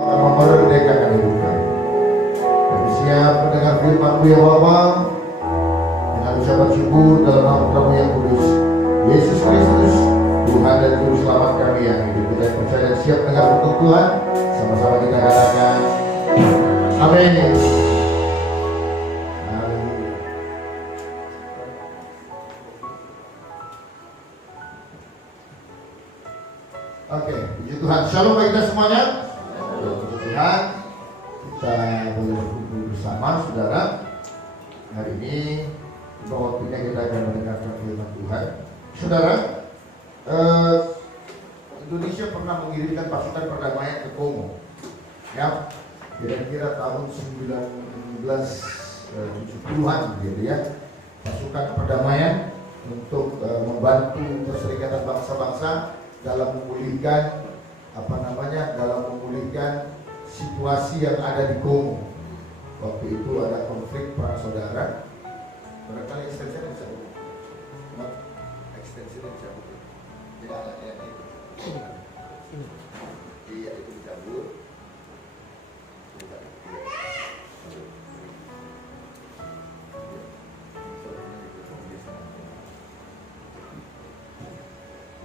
memerdekakan hidup kami. Kami siap mendengar firman-Mu ya Bapa, dengan ucapan syukur dalam nama Putra-Mu yang kudus, Yesus Kristus, Tuhan dan Juru Selamat kami yang hidup. Kita percaya dan siap mendengar firman Tuhan. Sama-sama kita katakan, amin. Oke, puji Tuhan. Shalom bagi kita semuanya. Puji Tuhan, kita boleh berkumpul bersama saudara. Hari ini waktunya kita akan mendengarkan firman Tuhan. Saudara, Indonesia pernah mengirimkan pasukan perdamaian ke Kongo. Ya, kira-kira tahun 1970-an gitu ya. Pasukan perdamaian untuk membantu Perserikatan Bangsa-Bangsa dalam memulihkan dalam memulihkan situasi yang ada di Kongo. Waktu itu ada konflik perang saudara. Barangkali ekstensinya bisa ekstensinya dicabut. Tidak ada yang itu. Iya, itu dicabut.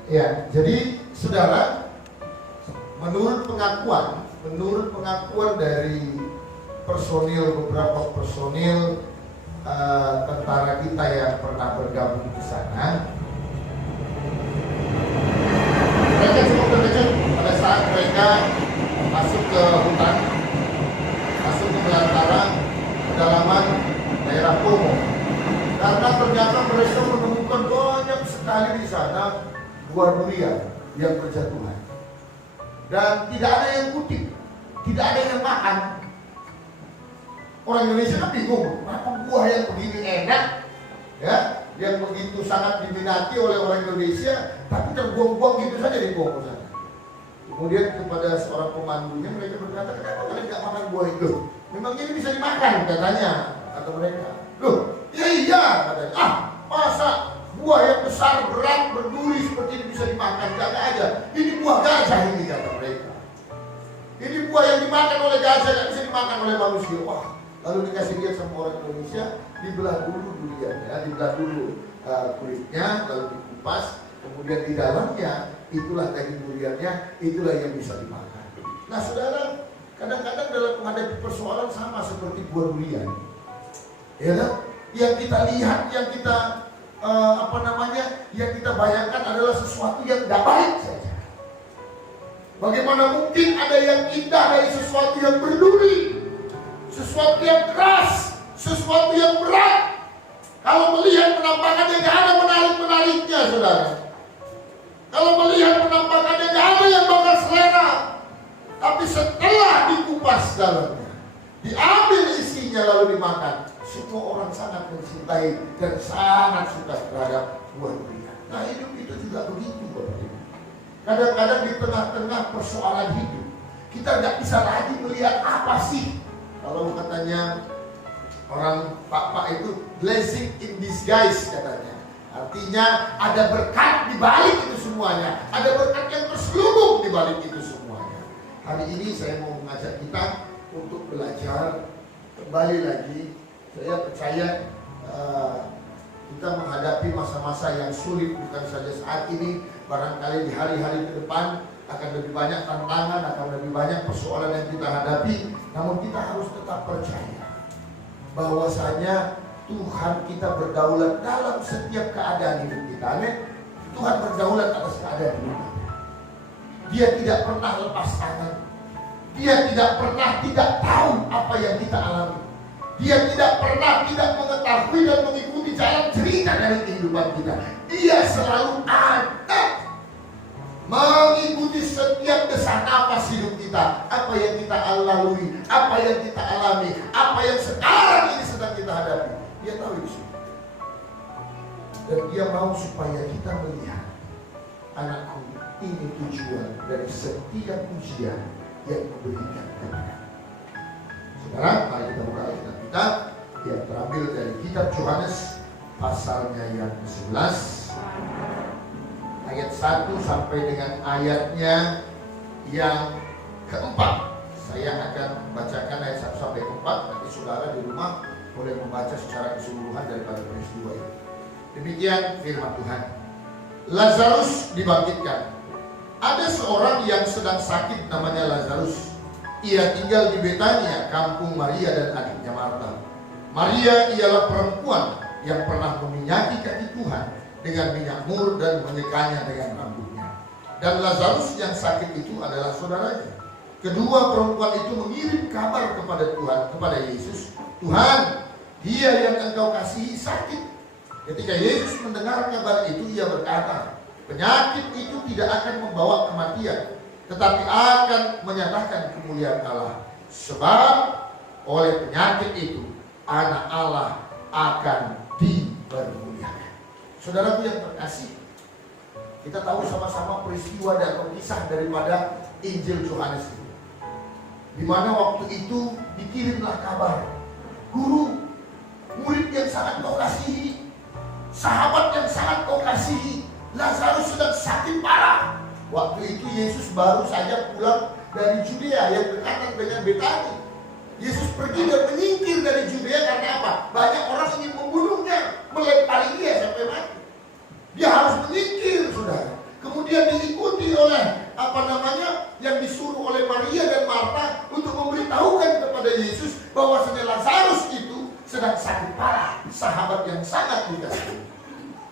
Ya, jadi saudara, menurut pengakuan dari beberapa personil tentara kita yang pernah bergabung di sana, mereka cukup terkejut pada saat mereka masuk ke hutan, masuk ke belantara pedalaman daerah Kongo, karena ternyata mereka menemukan banyak sekali di sana buah durian yang berjatuhan, dan tidak ada yang kutip, tidak ada yang makan. Orang Indonesia kan bingung, kenapa buah yang begini enak, ya, yang begitu sangat diminati oleh orang Indonesia, tapi terbuang-buang gitu saja di Kongo sana. Kemudian kepada seorang pemandunya mereka berkata, kenapa kalian tidak makan buah itu? Memang ini bisa dimakan katanya, kata mereka. Loh, iya katanya. Masa buah yang besar, berat, berduri seperti ini bisa dimakan? Jangan aja. Ini buah gajah ini, kata mereka. Ini buah yang dimakan oleh gajah, tidak bisa dimakan oleh manusia. Wah, lalu dikasih lihat sama orang Indonesia, dibelah dulu duriannya, dibelah dulu kulitnya, lalu dikupas, kemudian di dalamnya itulah daging duriannya, itulah yang bisa dimakan. Nah saudara, kadang-kadang dalam menghadapi persoalan sama seperti buah durian, ya kan? Yang kita lihat, yang kita yang kita bayangkan adalah sesuatu yang tidak baik saja. Bagaimana mungkin ada yang indah dari sesuatu yang berduri, sesuatu yang keras, sesuatu yang berat? Kalau melihat penampakannya gak ada menarik-menariknya, saudara. Kalau melihat penampakannya gak ada yang bakal selera. Tapi setelah dikupas dalamnya, diambil isinya lalu dimakan, semua orang sangat mencintai dan sangat suka terhadap buah durian. Nah, hidup itu juga begitu, Bapak Ibu. Kadang-kadang di tengah-tengah persoalan hidup, kita nggak bisa lagi melihat apa sih. Kalau katanya orang Pak itu blessing in disguise katanya. Artinya ada berkat di balik itu semuanya, ada berkat yang terselubung di balik itu semuanya. Hari ini saya mau mengajak kita untuk belajar kembali lagi. Saya percaya kita menghadapi masa-masa yang sulit bukan saja saat ini, barangkali di hari-hari ke depan akan lebih banyak tantangan, akan lebih banyak persoalan yang kita hadapi. Namun kita harus tetap percaya bahwasanya Tuhan kita berdaulat dalam setiap keadaan hidup kita. Amin. Tuhan berdaulat atas keadaan hidup kita. Dia tidak pernah lepas tangan. Dia tidak pernah tidak tahu apa yang kita alami. Dia tidak pernah tidak mengetahui dan mengikuti jalan cerita dari kehidupan kita. Dia selalu ada, mengikuti setiap desak nafas hidup kita. Apa yang kita lalui, apa yang kita alami, apa yang sekarang ini sedang kita hadapi, dia tahu itu. Dan dia mau supaya kita melihat, anakku, ini tujuan dari setiap ujian yang memberikan kepada. Sekarang mari kita buka Alkitab kita yang terambil dari kitab Yohanes pasalnya yang ke-11 ayat 1 sampai dengan ayatnya yang keempat. rumah boleh membaca secara keseluruhan daripada peristiwa itu. Demikian firman Tuhan. Lazarus dibangkitkan. Ada seorang yang sedang sakit namanya Lazarus. Ia tinggal di Betania, kampung Maria dan adiknya Marta. Maria ialah perempuan yang pernah meminyaki kaki Tuhan dengan minyak mur dan menyekanya dengan rambutnya. Dan Lazarus yang sakit itu adalah saudaranya. Kedua perempuan itu mengirim kabar kepada Tuhan, kepada Yesus, Tuhan, dia yang engkau kasihi sakit. Ketika Yesus mendengar kabar itu, ia berkata, penyakit itu tidak akan membawa kematian, tetapi akan menyatakan kemuliaan Allah. Sebab oleh penyakit itu, anak Allah akan dipermuliakan. Saudaraku yang terkasih, kita tahu sama-sama peristiwa dan kisah daripada Injil Yohanes itu, di mana waktu itu dikirimlah kabar, guru, murid yang sangat kau kasihi, sahabat yang sangat kau kasihi, Lazarus sedang sakit parah. Waktu itu Yesus baru saja pulang dari Judea yang berdekatan dengan Betani. Yesus pergi dan menyingkir dari Judea karena apa? Banyak orang ingin membunuhnya, melempari dia sampai mati. Dia harus menyingkir, saudara. Kemudian diikuti oleh yang disuruh oleh Maria dan Marta untuk memberitahukan kepada Yesus bahwasanya Lazarus itu sedang sakit parah, sahabat yang sangat dikasihi.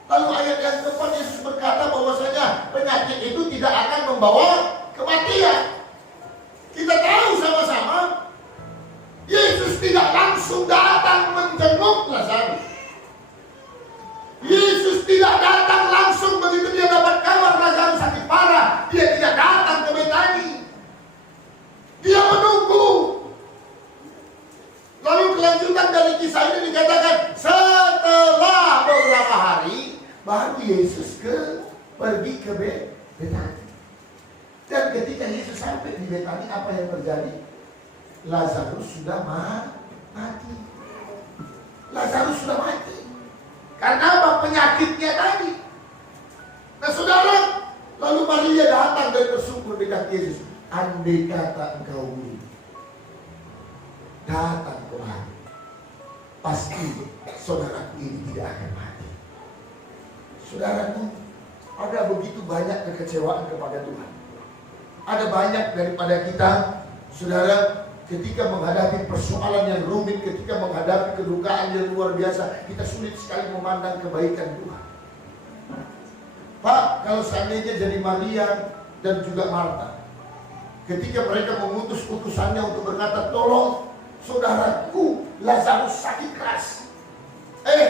Lalu ayat yang keempat Yesus berkata bahwasanya penyakit itu tidak akan membawa kematian. Kita tahu sama-sama Yesus tidak langsung datang menjenguk Lazarus. Yesus tidak datang langsung begitu dia dapat kabar Lazarus sakit parah. Dia tidak datang ke Betani. Dia menunggu. Lalu kelanjutan dari kisah ini dikatakan setelah beberapa hari baru Yesus pergi ke Betani. Dan ketika Yesus sampai di Betani, apa yang terjadi? Lazarus sudah mati. Lazarus sudah mati. Karena apa? Penyakitnya tadi. Nah saudara, lalu Maria datang dan bersungkur dekat Yesus. Andai kata engkau datang kemari, pasti saudaraku ini tidak akan mati. Saudaraku, ada begitu banyak kekecewaan kepada Tuhan. Ada banyak daripada kita, saudara, ketika menghadapi persoalan yang rumit, ketika menghadapi kedukaan yang luar biasa, kita sulit sekali memandang kebaikan Tuhan. Pak, kalau seandainya jadi Maria dan juga Marta, ketika mereka mengutus utusannya untuk berkata, tolong saudaraku Lazarus sakit keras.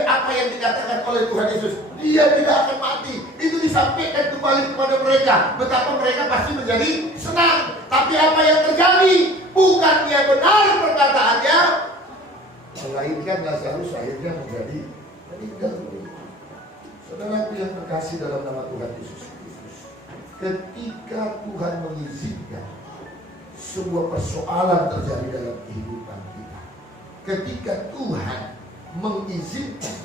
Apa yang dikatakan oleh Tuhan Yesus? Dia tidak akan mati. Itu disampaikan kembali kepada mereka. Betapa mereka pasti menjadi senang. Tapi apa yang terjadi? Bukannya benar perkataannya, melainkan Lazarus akhirnya menjadi meninggal. Saudaraku yang terkasih dalam nama Tuhan Yesus Kristus, ketika Tuhan mengizinkan sebuah persoalan terjadi dalam kehidupan kita, ketika Tuhan mengizinkan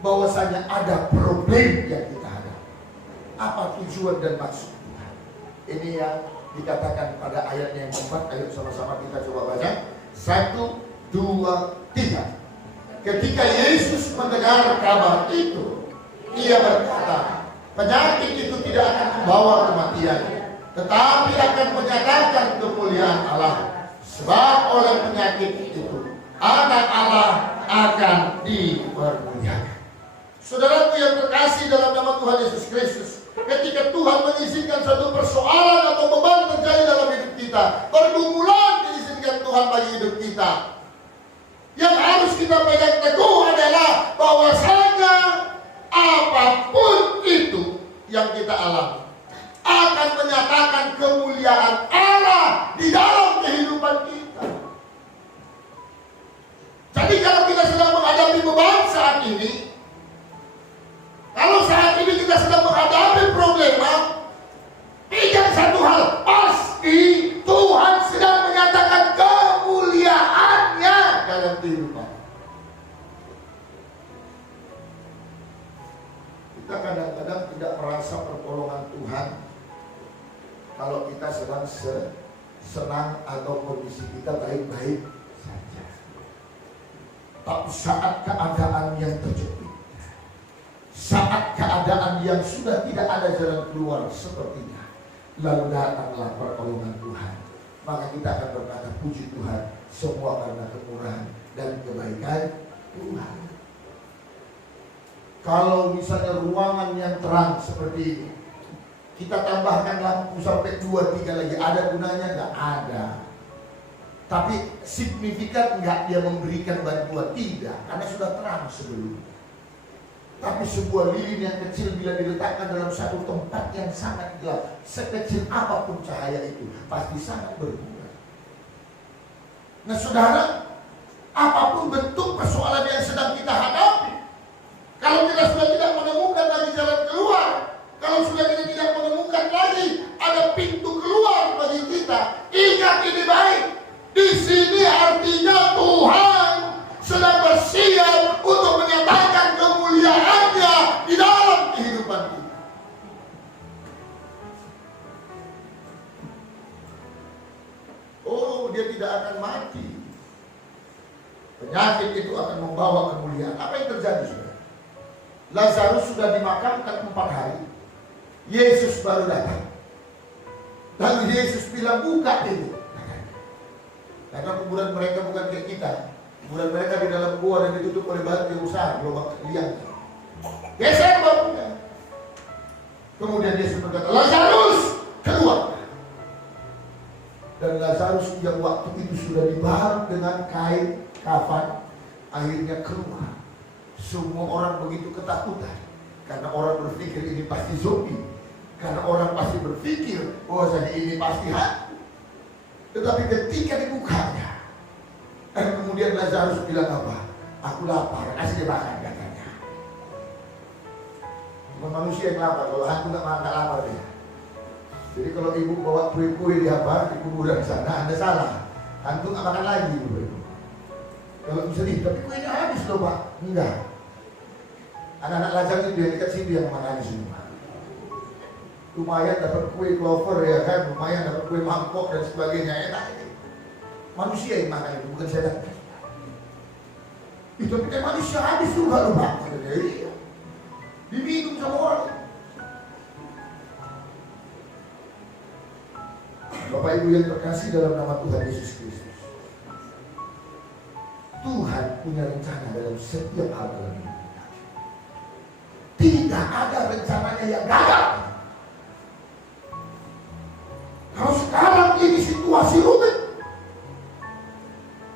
bahwasanya ada problem yang kita hadapi, apa tujuan dan maksud Tuhan? Ini yang dikatakan pada ayatnya yang keempat. Ayo sama-sama kita coba baca. 1, 2, 3. Ketika Yesus mendengar kabar itu, ia berkata, penyakit itu tidak akan membawa kematian, tetapi akan menyatakan kemuliaan Allah. Sebab oleh penyakit itu, anak Allah akan dipermuliakan. Saudaraku yang terkasih dalam nama Tuhan Yesus Kristus, ketika Tuhan mengizinkan satu persoalan atau beban terjadi dalam hidup kita, pergumulan diizinkan Tuhan bagi hidup kita, yang harus kita pegang teguh adalah bahwasanya apapun itu yang kita alami akan menyatakan kemuliaan Allah di dalam kehidupan kita. Jadi kalau kita sedang menghadapi beban saat ini, kalau saat ini kita sedang menghadapi problema, ingat satu hal, pasti Tuhan sedang menyatakan kemuliaannya dalam kehidupan. Kita kadang-kadang tidak merasa pertolongan Tuhan kalau kita sedang senang atau kondisi kita baik-baik saja. Tapi saat keadaan yang terjepit, saat keadaan yang sudah tidak ada jalan keluar sepertinya, lalu datanglah pertolongan Tuhan, maka kita akan berkata, puji Tuhan, semua karena kemurahan dan kebaikan Tuhan. Kalau misalnya ruangan yang terang seperti ini, kita tambahkan lampu sampai 2-3 lagi, ada gunanya nggak? Ada. Tapi signifikan nggak dia memberikan bantuan? Tidak, karena sudah terang sebelumnya. Tapi sebuah lilin yang kecil bila diletakkan dalam satu tempat yang sangat gelap, sekecil apapun cahaya itu pasti sangat berguna. Nah saudara, apapun bentuk persoalan yang sedang kita hadapi, kalau kita sudah tidak menemukan lagi jalan keluar, kalau sudah kita tidak menemukan lagi ada pintu keluar bagi kita, ingat ini baik. Di sini artinya Tuhan sedang bersiap untuk menyatakan kemuliaan-Nya di dalam kehidupan kita. Oh, dia tidak akan mati. Penyakit itu akan membawa kemuliaan. Apa yang terjadi, saudara? Lazarus sudah dimakamkan 4 hari. Yesus baru datang. Lalu Yesus bilang, buka itu. Karena kuburan mereka bukan kayak kita. Kuburan mereka di dalam gua dan ditutup oleh batu yang besar, gelombang liang. Geser batunya. Kemudian Yesus berkata, Lazarus, keluar. Dan Lazarus yang waktu itu sudah dibalut dengan kain kafan, akhirnya keluar. Semua orang begitu ketakutan, karena orang berpikir ini pasti zombie, karena orang pasti berpikir bahwa ini pasti hantu. Tetapi ketika dibukanya, dan kemudian Lazarus bilang apa? Aku lapar, kasih dia makan, katanya. Cuma manusia yang lapar, kalau hantu nggak makan lapar dia. Jadi kalau ibu bawa kue-kue di kuburan sana, Anda salah. Hantu nggak makan lagi, ibu. Kalau bisa nih, tapi kuenya habis loh Pak. Enggak. Anak-anak Lazarus itu yang dekat sini yang makan semua. Lumayan dapat kue clover ya kan, lumayan dapat kue mangkok dan sebagainya, enak itu. Manusia yang makan itu, bukan saya. Itu kita manusia habis juga loh Pak. Iya. Diminum sama orang. Bapak Ibu yang terkasih dalam nama Tuhan Yesus Kristus, Tuhan punya rencana dalam setiap hal dalam hidup kita. Tidak ada rencananya yang gagal. Kalau sekarang ini situasi rumit,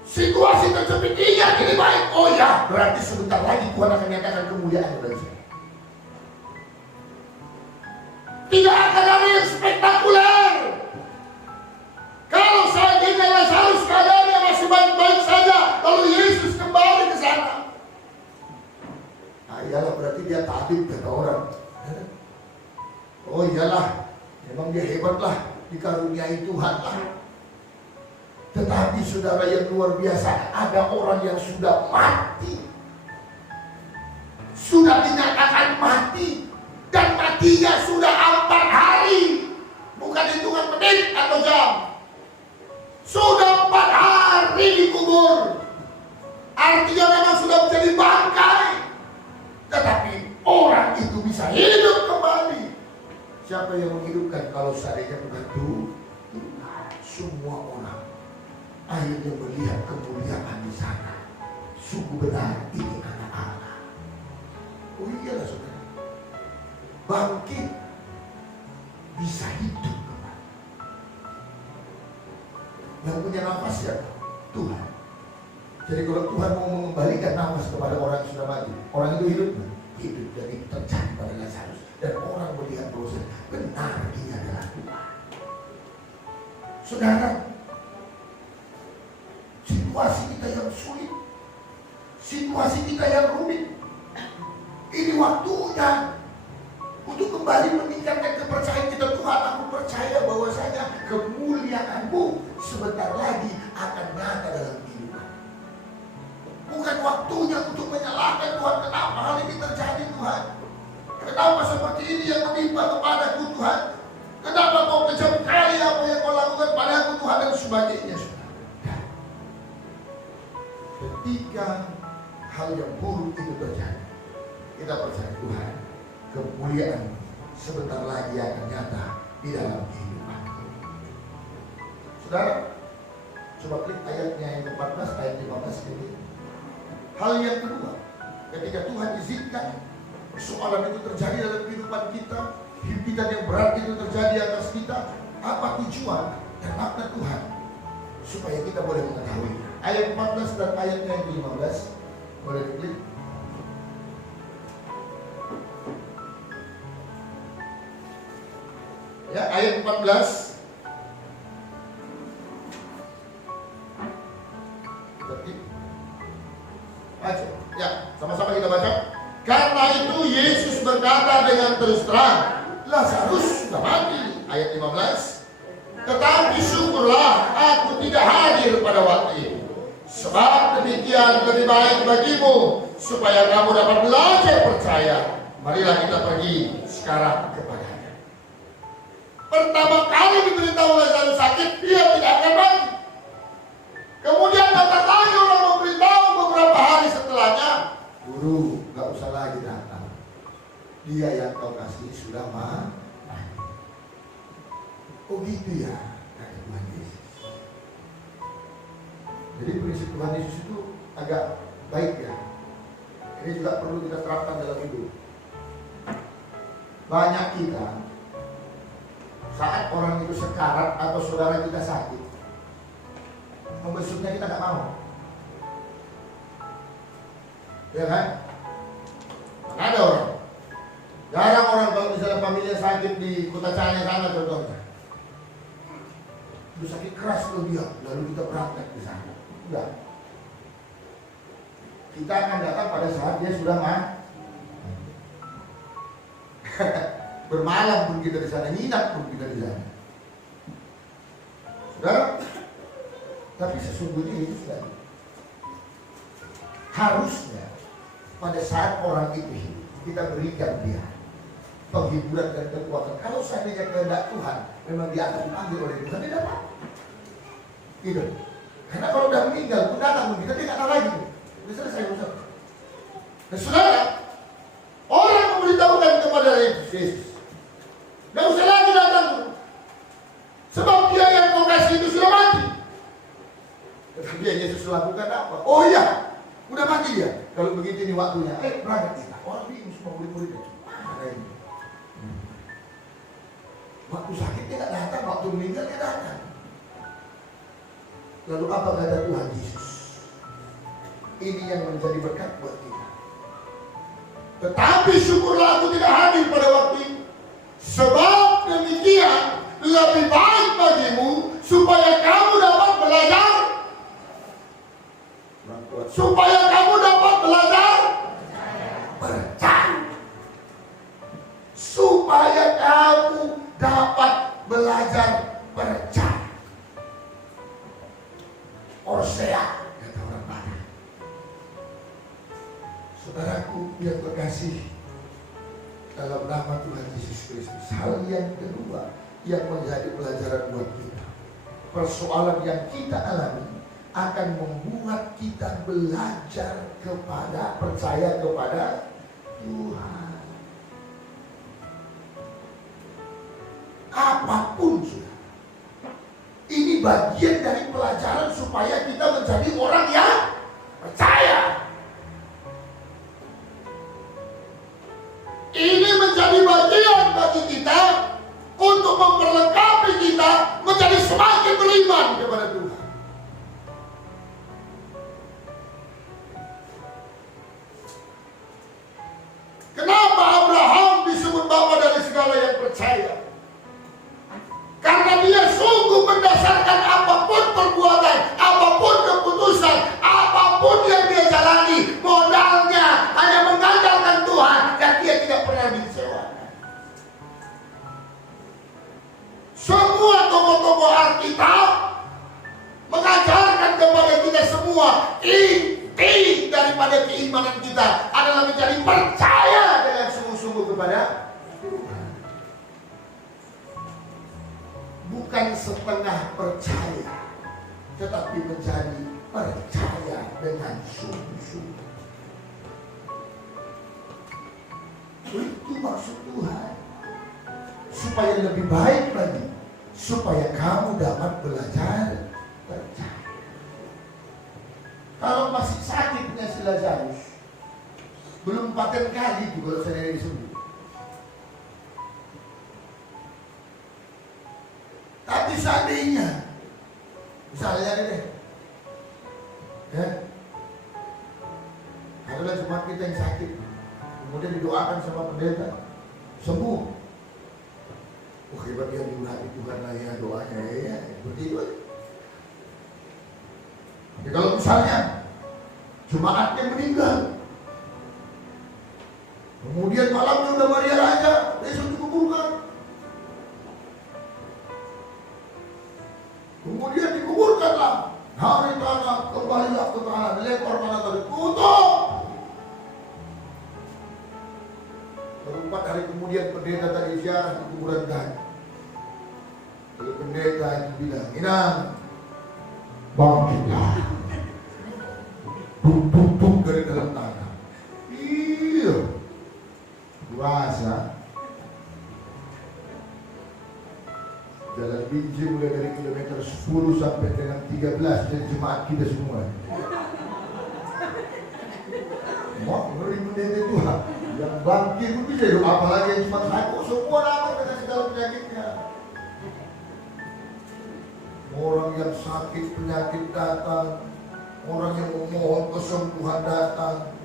situasi terjepit, iya ini baik. Oh ya, berarti sebentar lagi Tuhan akan menyatakan kemuliaan dari sini. Tidak akan ada yang spektakuler. Kalau seandainya Lazarus keadaannya masih baik-baik saja, lalu Yesus kembali ke sana, nah iyalah berarti dia tabib kata orang. Oh iyalah, memang dia hebat lah, dikaruniai Tuhan lah. Tetapi saudara yang luar biasa, ada orang yang sudah mati, sudah dinyatakan mati, dan matinya sudah 4 hari, bukan hitungan menit atau jam. Sudah 4 hari dikubur. Artinya memang sudah menjadi bangkai. Tetapi orang itu bisa hidup kembali. Siapa yang menghidupkan kalau seandainya bukan Tuhan? Semua orang akhirnya melihat kemuliaan di sana. Sungguh benar ini anak Allah. Oh iyalah saudara, bangkit, bisa hidup. Yang punya nafas ya Tuhan. Jadi kalau Tuhan mau mengembalikan nafas kepada orang yang sudah mati, orang itu hidup. Hidup dan itu terjadi pada Lazarus. Dan orang melihat bahwa benar dia adalah Tuhan. Saudara, situasi kita yang sulit, situasi kita yang rumit, ini waktunya untuk kembali meningkatkan kepercayaan kita. Tuhan, aku percaya bahwasanya kemuliaan-Mu sebentar lagi akan nyata dalam kehidupan. Bukan waktunya untuk menyalahkan Tuhan. Kenapa hal ini terjadi Tuhan? Kenapa seperti ini yang menimpa kepadaku Tuhan? Kenapa Kau kejam kali apa yang Kau lakukan padaku Tuhan dan sebagainya. Ketika hal yang buruk itu terjadi, kita percaya Tuhan, kemuliaan sebentar lagi akan nyata di dalam kehidupan. Saudara, coba klik ayatnya yang 14, ayat 15 ini. Hal yang kedua, ketika Tuhan izinkan persoalan itu terjadi dalam kehidupan kita, himpitan yang berat itu terjadi atas kita, apa tujuan dan makna Tuhan? Supaya kita boleh mengetahui. Ayat 14 dan ayatnya yang 15, boleh diklik. Ya, ayat 14. Tertib. Baca. Ya, sama-sama kita baca. Karena itu Yesus berkata dengan terus terang, Lazarus sudah mati. Ayat 15. Tetapi syukurlah aku tidak hadir pada waktu itu, sebab demikian lebih baik bagimu, supaya kamu dapat belajar percaya. Marilah kita pergi sekarang kepadanya. Pertama kali diberitahu Lazarus sakit, dia tidak akan mati. Kemudian datang lagi orang memberitahu beberapa hari setelahnya, Guru, gak usah lagi datang. Dia yang kau kasih sudah mati. Oh gitu ya, kata Tuhan Yesus. Jadi prinsip Tuhan Yesus itu agak baik ya. Ini juga perlu kita terapkan dalam hidup. Banyak kita, saat orang itu sekarat atau saudara kita sakit, membesuknya kita gak mau. Ya kan? Ada orang, jarang orang kalau misalnya familia sakit di kota Canya sana contohnya, udah sakit keras tuh dia, lalu kita praktek di sana. Enggak. Kita akan datang pada saat dia sudah bermalam pun kita di sana, nginap pun kita di sana. Saudara, tapi sesungguhnya itu sudah harusnya pada saat orang itu hidup, kita berikan dia penghiburan dan kekuatan. Kalau seandainya kehendak Tuhan memang dia akan dipanggil oleh Tuhan, tidak apa. Gitu. Karena kalau udah meninggal, pun datang kita tidak tahu lagi. Sudah selesai urusan. Dan saudara, orang memberitahukan kepada Yesus, tidak usah lagi datang, sebab dia yang kau kasih itu sudah mati. Tetapi Yesus lakukan apa? Oh iya, udah mati dia. Kalau begitu ini waktunya, berangkat kita. Orang bingung semua murid-muridnya. Mana ini? Waktu sakit dia tidak datang, waktu meninggal dia datang. Lalu apa kata Tuhan Yesus? Ini yang menjadi berkat buat kita. Tetapi syukurlah aku tidak hadir pada waktu itu, sebab demikian lebih baik bagimu, supaya kamu dapat belajar. Supaya kamu dapat belajar percaya. Supaya kamu dapat belajar percaya. Orsea, kata orang Batak. Saudaraku yang terkasih dalam nama Tuhan Yesus Kristus, hal yang kedua yang menjadi pelajaran buat kita, persoalan yang kita alami akan membuat kita belajar kepada, percaya kepada Tuhan. Apapun sudah. Ini bagian dari pelajaran supaya kita menjadi orang yang percaya. Ini menjadi bagian bagi kita untuk memperlengkapi kita menjadi semakin beriman kepada Tuhan. Kenapa Abraham disebut bapa dari segala yang percaya? Karena dia sungguh mendasarkan apapun perbuatan, apapun keputusan, apapun yang dia jalani, modalnya hanya mengandalkan Tuhan dan dia tidak pernah dikecewakan. Semua tokoh-tokoh Alkitab mengajarkan kepada kita semua, inti daripada keimanan kita adalah menjadi percaya dengan sungguh-sungguh kepada Tuhan. Bukan setengah percaya, tetapi menjadi percaya dengan sungguh-sungguh. Itu maksud Tuhan. Supaya lebih baik lagi. Supaya kamu dapat belajar percaya. Kalau masih sakitnya si Lazarus, belum 4 kali itu kalau saya disebut. Tapi seandainya, misalnya deh, ya, adalah cuma kita yang sakit, kemudian didoakan sama pendeta, sembuh. Oh hebat dia di hati Tuhan lah ya doanya ya, seperti itu. Tapi kalau misalnya jemaatnya meninggal, kemudian malamnya udah Maria Raja, besok dikuburkan. Kemudian dikuburkanlah. Hari tanah kembali ke tanah, lekor tanah tadi tutup. Baru 4 hari kemudian pendeta tadi ziarah di kuburan tadi. Lalu pendeta itu bilang, Inang, bangkitlah. Tuk dari dalam tanah. Iya. Rasa jalan Binjai mulai dari kilometer 10 sampai dengan 13 jadi jemaat kita semua. Mau ngeri pendeta Tuhan yang bangkit itu bisa hidup, apalagi yang cuma sakit, semua datang dengan segala penyakitnya. Orang yang sakit penyakit datang, orang yang memohon kesembuhan datang,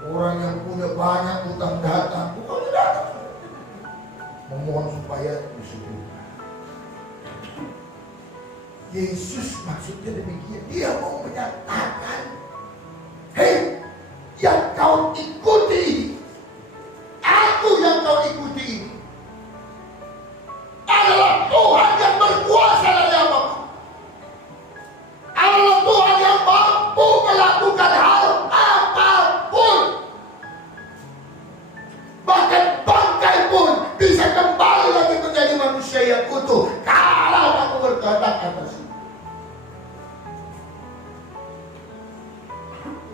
orang yang punya banyak utang datang, bukan datang memohon supaya disembuhkan. Yesus maksudnya demikian, dia mau menyatakan, hei, yang kau ikuti, aku yang kau ikuti adalah Tuhan yang berkuasa dari apapun, adalah Tuhan yang mampu melakukan hal apapun. Bahkan bangkai pun bisa kembali lagi menjadi manusia yang utuh kalau aku berkata atas itu.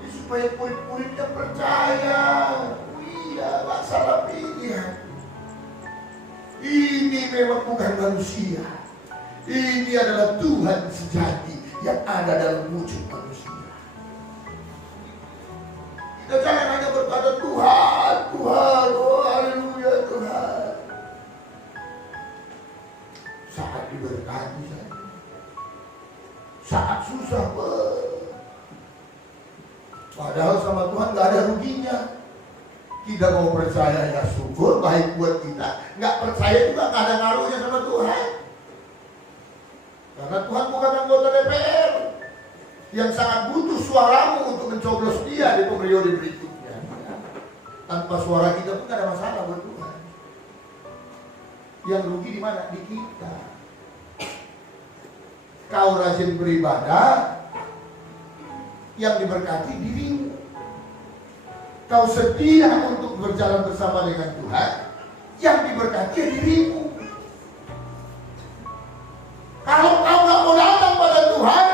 Ini supaya murid-muridnya percaya. Iya, gak salah pilihan. Ini memang bukan manusia. Ini adalah Tuhan sejati yang ada dalam wujud manusia. Kita jangan hanya berkata Tuhan, Tuhan, oh haleluya Tuhan. Saat diberkati saja. Saat susah, padahal sama Tuhan gak ada ruginya. Kita mau percaya ya syukur, baik buat kita. Gak percaya juga gak ada ngaruhnya sama Tuhan. Karena Tuhan bukan anggota DPR yang sangat butuh suaramu untuk mencoblos dia di periode berikutnya. Tanpa suara kita pun gak ada masalah buat Tuhan. Yang rugi di mana? Di kita. Kau rajin beribadah, yang diberkati dirimu. Kau setia untuk berjalan bersama dengan Tuhan, yang diberkati dirimu. Kalau kau gak mau datang pada Tuhan,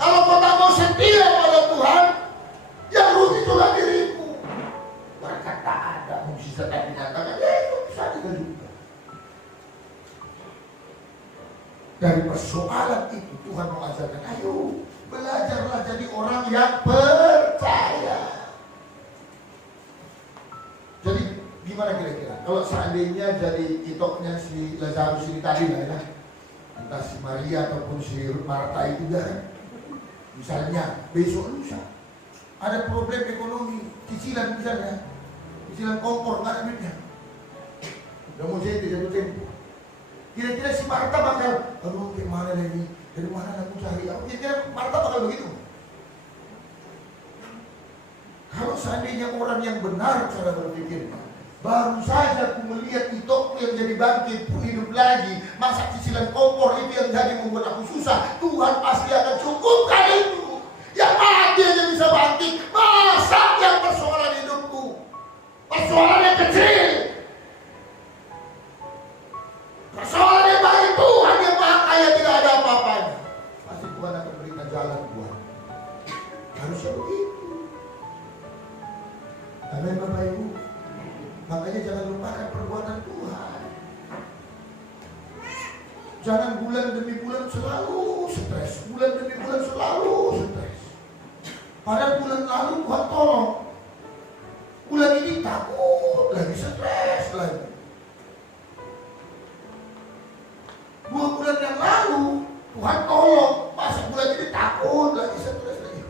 kalau kau tak mau setia pada Tuhan, yang rugi juga dirimu. Berkat tak ada, mukjizat yang dinyatakan, ya itu bisa kita juga. Dari persoalan itu Tuhan mengajarkan, ayo belajarlah jadi orang yang percaya. Jadi gimana kira-kira? Kalau seandainya jadi kitoknya si Lazarus ini tadi lah ya, entah si Maria ataupun si Marta itu kan, misalnya besok lusa ada problem ekonomi, cicilan misalnya, cicilan kompor nggak ada duitnya, udah mau jadi jatuh tempo. Kira-kira si Marta bakal, aduh gimana ini, dari mana aku cari? Kira-kira Marta bakal begitu? Kalau seandainya orang yang benar cara berpikirnya, baru saja aku melihat itokku yang jadi bangkit pun hidup lagi, masa cicilan kompor itu yang jadi membuat aku susah, Tuhan pasti akan cukupkan itu. Yang mati aja bisa bangkit, masa yang persoalan hidupku, persoalan yang kecil, persoalan yang bagi Tuhan yang maha kaya tidak ada apa-apanya, pasti Tuhan akan berikan jalan buat. Harusnya begitu. Amin Bapak Ibu. Makanya jangan lupakan perbuatan Tuhan. Jangan bulan demi bulan selalu stres, bulan demi bulan selalu stres. Padahal bulan lalu Tuhan tolong, bulan ini takut lagi, stres lagi. 2 bulan yang lalu Tuhan tolong, masa bulan ini takut lagi, stres lagi.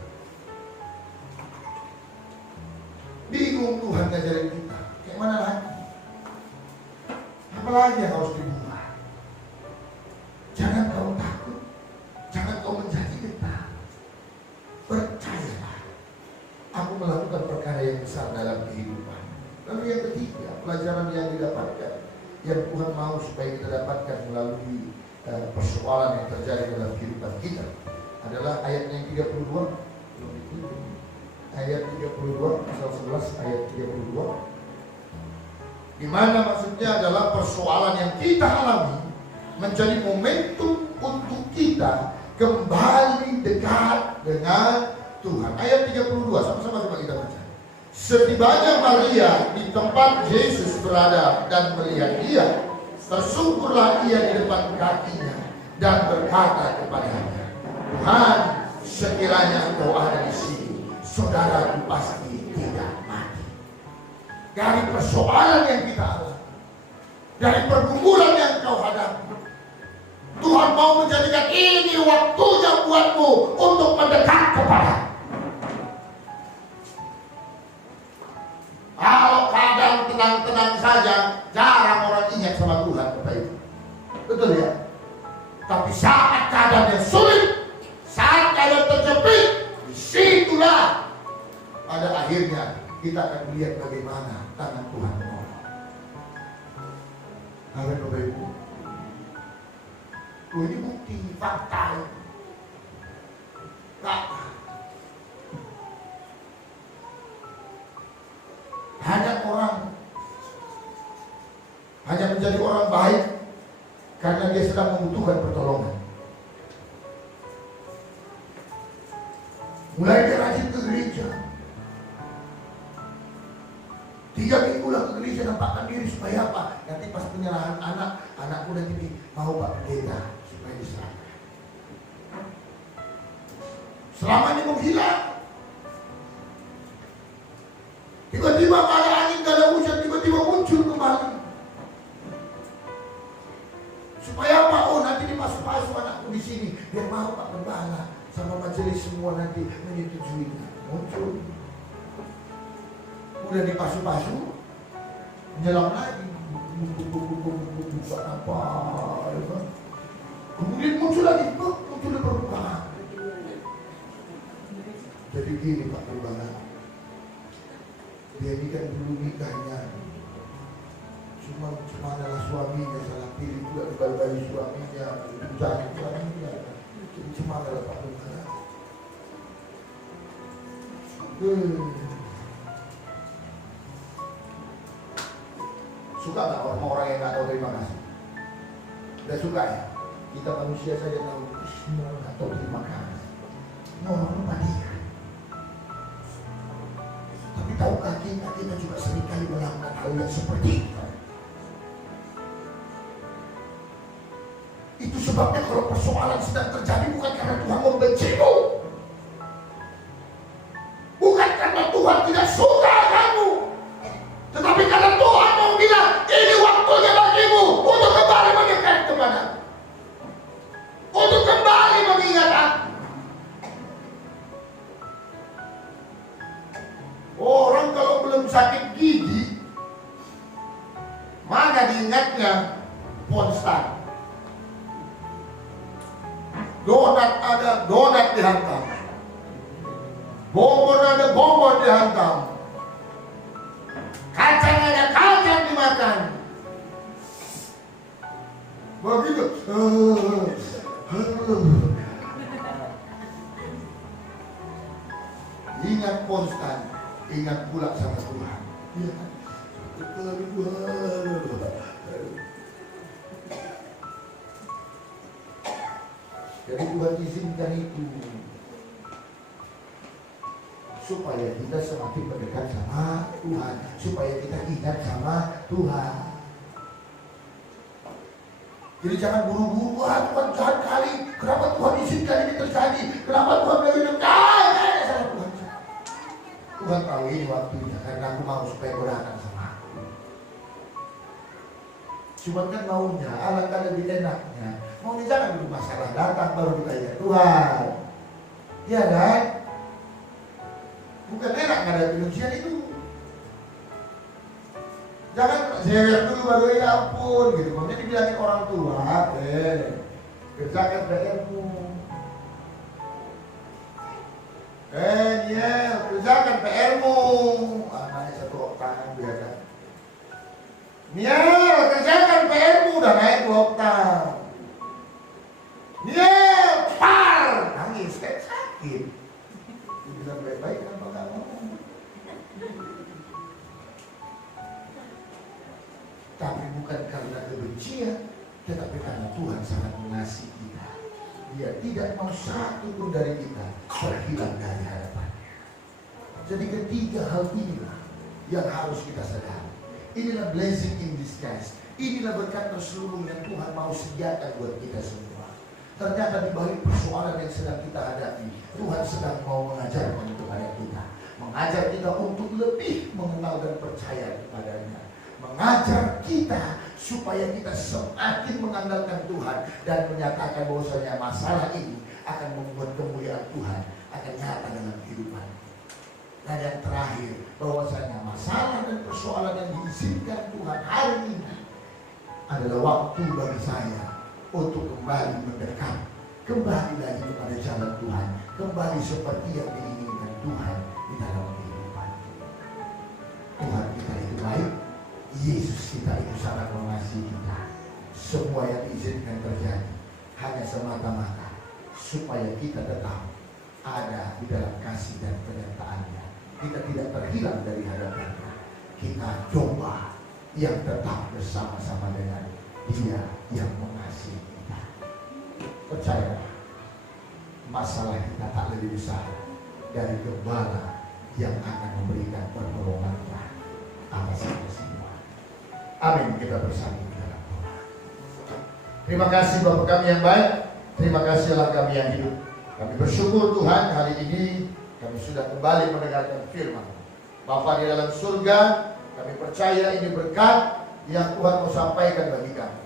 Bingung Tuhan ngajarin kita, kayak mana lagi? Apalagi yang harus dibuat? Jangan kau takut, jangan kau menjadi getar. Percayalah, aku melakukan perkara yang besar dalam kehidupan. Lalu yang ketiga, pelajaran yang didapatkan, yang Tuhan mau supaya kita dapatkan melalui persoalan yang terjadi dalam kehidupan kita, adalah ayat yang 32. Ayat 32, pasal 11 ayat 32. Di mana maksudnya adalah persoalan yang kita alami menjadi momentum untuk kita kembali dekat dengan Tuhan. Ayat 32, sama-sama coba kita baca. Setibanya Maria di tempat Yesus berada dan melihat dia, tersungkurlah ia di depan kakinya dan berkata kepadanya, Tuhan, sekiranya engkau ada di sini, saudaraku pasti tidak mati. Dari persoalan yang kita alami, dari pergumulan yang kau hadapi, Tuhan mau menjadikan ini waktunya buatmu untuk mendekat kepada. Kalau kadang tenang-tenang saja, jarang orang ingat sama Tuhan, Bapak Ibu. Betul ya? Tapi saat keadaan yang sulit, saat keadaan terjepit, disitulah pada akhirnya kita akan melihat bagaimana tangan Tuhan menolong. Amin, Bapak Ibu. Ini bukti, fakta. Hanya menjadi orang baik karena dia sedang membutuhkan pertolongan. Mulai dia rajin ke gereja, 3 minggu lah ke gereja, nampakkan diri supaya apa? Nanti pas penyerahan anakku nanti mau Pak Pendeta supaya diserahkan. Selama ini menghilang. Tiba-tiba ada angin, gak ada hujan, tiba-tiba muncul kembali. Supaya apa? Oh, nanti dipasu-pasu anakku di sini, biar mau Pak Gembala sama majelis semua nanti menyetujuinya. Muncul. Udah dipasu-pasu, menjelang lagi. Bukan apa? Kemudian muncul lagi, muncul di permukaan. Jadi gini Pak Gembala, dia ini kan dulu nikahnya cuma adalah suaminya salah pilih, juga dibalik suaminya, jadi suaminya, jadi cuma adalah Pak Gembala. Suka gak orang-orang yang gak tahu terima kasih? Gak suka ya? Kita manusia saja tahu semua gak tahu terima kasih. Orang lupa dia. Tapi tahukah kita juga seringkali melakukan hal yang seperti itu? Itu sebabnya kalau persoalan sedang terjadi bukan karena Tuhan membencimu, bukan karena Tuhan tidak suka kamu, tetapi karena Tuhan mau bilang ini waktunya bagimu untuk kembali mendekat kepada, untuk kembali mengingat aku. Orang kalau belum sakit gigi, mana diingatnya Ponstan. Donat ada, donat dihantam. Bonbon ada, bonbon dihantam. Kacang ada, kacang dimakan. Begitu. Ingat konstan, ingat pula sama Tuhan. Ya. Jadi Tuhan izinkan itu supaya kita semakin mendekat sama Tuhan, supaya kita ingat sama Tuhan. Jadi jangan buru-buru, Tuhan jahat kali, kenapa Tuhan izinkan ini terjadi, kenapa Tuhan lagi dekat sama Tuhan. Tuhan tahu ini waktunya, karena aku mau supaya kau datang sama aku. Cuma kan maunya, alangkah lebih enaknya, maunya jangan dulu masalah datang baru kita ingat Tuhan. Ya kan? Bukan enak ngadepin ujian itu. Jangan saya dulu baru ya ampun gitu. Maksudnya dibilangin orang tua, kerjakan PR-mu. Niel, kerjakan PR-mu. Anaknya satu oktav biasa. Niel, kerjakan PR-mu, udah naik 2 oktav. Niel, par, nangis kayak sakit. Dibilang baik-baik kenapa gak ngomong? Tapi bukan karena kebencian, tetapi karena Tuhan sangat mengasihi kita. Dia tidak mau satu pun dari kita terhilang dari hadapannya. Jadi ketiga hal inilah yang harus kita sadari. Inilah blessing in disguise. Inilah berkat terselubung yang Tuhan mau sediakan buat kita semua. Ternyata di balik persoalan yang sedang kita hadapi, Tuhan sedang mau mengajarkan kepada kita. Mengajar kita untuk lebih mengenal dan percaya kepadanya. Mengajar kita supaya kita semakin mengandalkan Tuhan dan menyatakan bahwasanya masalah ini akan membuat kemuliaan Tuhan akan nyata dalam kehidupan. Dan yang terakhir, bahwasanya masalah dan persoalan yang diizinkan Tuhan hari ini adalah waktu bagi saya untuk kembali mendekat, kembali lagi kepada jalan Tuhan, kembali seperti yang diinginkan Tuhan di dalam kehidupan. Tuhan kita itu baik, Yesus kita itu sangat mengasihi kita. Semua yang diizinkan terjadi hanya semata-mata supaya kita tetap ada di dalam kasih dan penyertaannya. Kita tidak terhilang dari hadapannya. Kita coba yang tetap bersama-sama dengan Dia yang mengasihi kita. Percayalah, masalah kita tak lebih besar dari Gembala yang akan memberikan pertolongan atas kita semua. Amin. Kita bersama dalam doa. Terima kasih Bapa kami yang baik. Terima kasih Allah kami yang hidup. Kami bersyukur Tuhan hari ini kami sudah kembali mendengarkan firman Bapa di dalam surga. Kami percaya ini berkat yang Tuhan mau sampaikan bagi kami.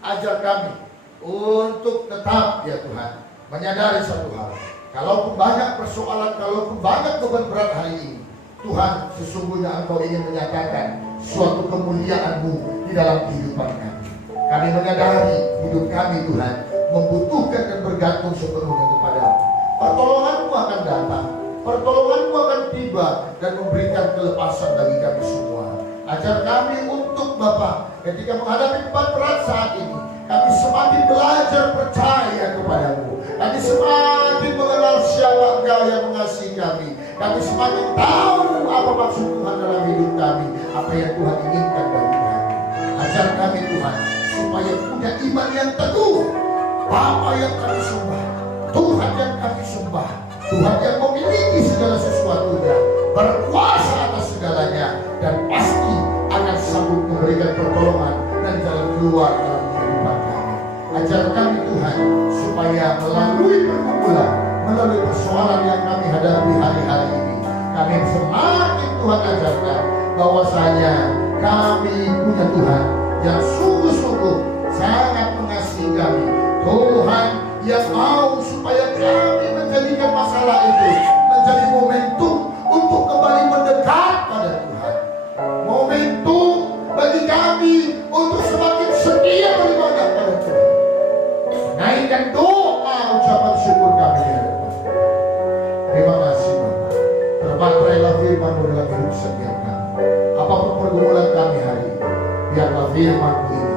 Ajar kami untuk tetap ya Tuhan menyadari satu hal. Kalaupun banyak persoalan, kalaupun banyak beban berat hari ini, Tuhan sesungguhnya Engkau ingin menyatakan suatu kemuliaan-Mu di dalam kehidupan kami. Kami menyadari hidup kami Tuhan membutuhkan dan bergantung sepenuhnya kepada-Mu. Pertolongan-Mu akan datang, pertolongan-Mu akan tiba dan memberikan kelepasan bagi kami semua. Ajar kami untuk Bapa ketika menghadapi beban berat saat ini, kami semakin belajar percaya kepada-Mu. Kami semakin mengenal siapa Engkau yang mengasihi kami. Kami semakin tahu apa maksud Tuhan dalam hidup kami, apa yang Tuhan inginkan bagi kami. Ajar kami Tuhan supaya punya iman yang teguh. Bapa yang kami sembah, Tuhan yang kami sembah, Tuhan yang memiliki segala sesuatunya, berkuasa atas segalanya, dan pasti akan sanggup memberikan pertolongan dan jalan keluar dalam kehidupan kami. Ajar kami Tuhan supaya melalui pergumulan, melalui persoalan yang kami hadapi hari-hari ini, kami semakin Tuhan ajarkan bahwasanya kami punya Tuhan yang sungguh-sungguh sangat mengasihi kami. Tuhan yang mau supaya kami menjadikan masalah itu menjadi momentum untuk kembali mendekat pada Tuhan. Momentum bagi kami untuk semakin setia beribadah pada Tuhan. Menaikkan doa ucapan syukur kami di hadapan. Terima kasih Bapa. Terpatrailah firman-Mu dalam hidup setiap kami. Apapun pergumulan kami hari ini, biarlah firman-Mu ini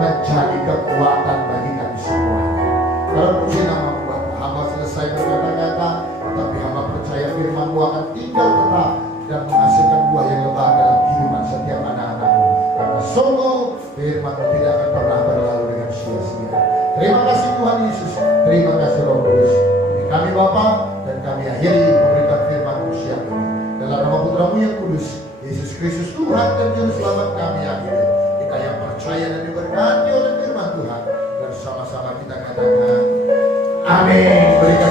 menjadi kekuatan bagi kami semuanya. Dalam puji nama-Mu Bapa, hamba selesai berkata-kata, tetapi hamba percaya firman-Mu akan tinggal tetap dan menghasilkan buah yang lebat dalam kehidupan setiap anak-anak-Mu. Karena sungguh firman-Mu tidak akan pernah berlalu dengan sia-sia. Terima kasih Tuhan Yesus, terima kasih Roh Kudus. Kami Bapa, dan kami akhiri memberikan firman-Mu siang ini. Kudus. Yesus Kristus Tuhan dan Juru Selamat kami yang hidup. Kita yang percaya dan diberkati oleh firman Tuhan. Dan sama-sama kita katakan, amin. Berikan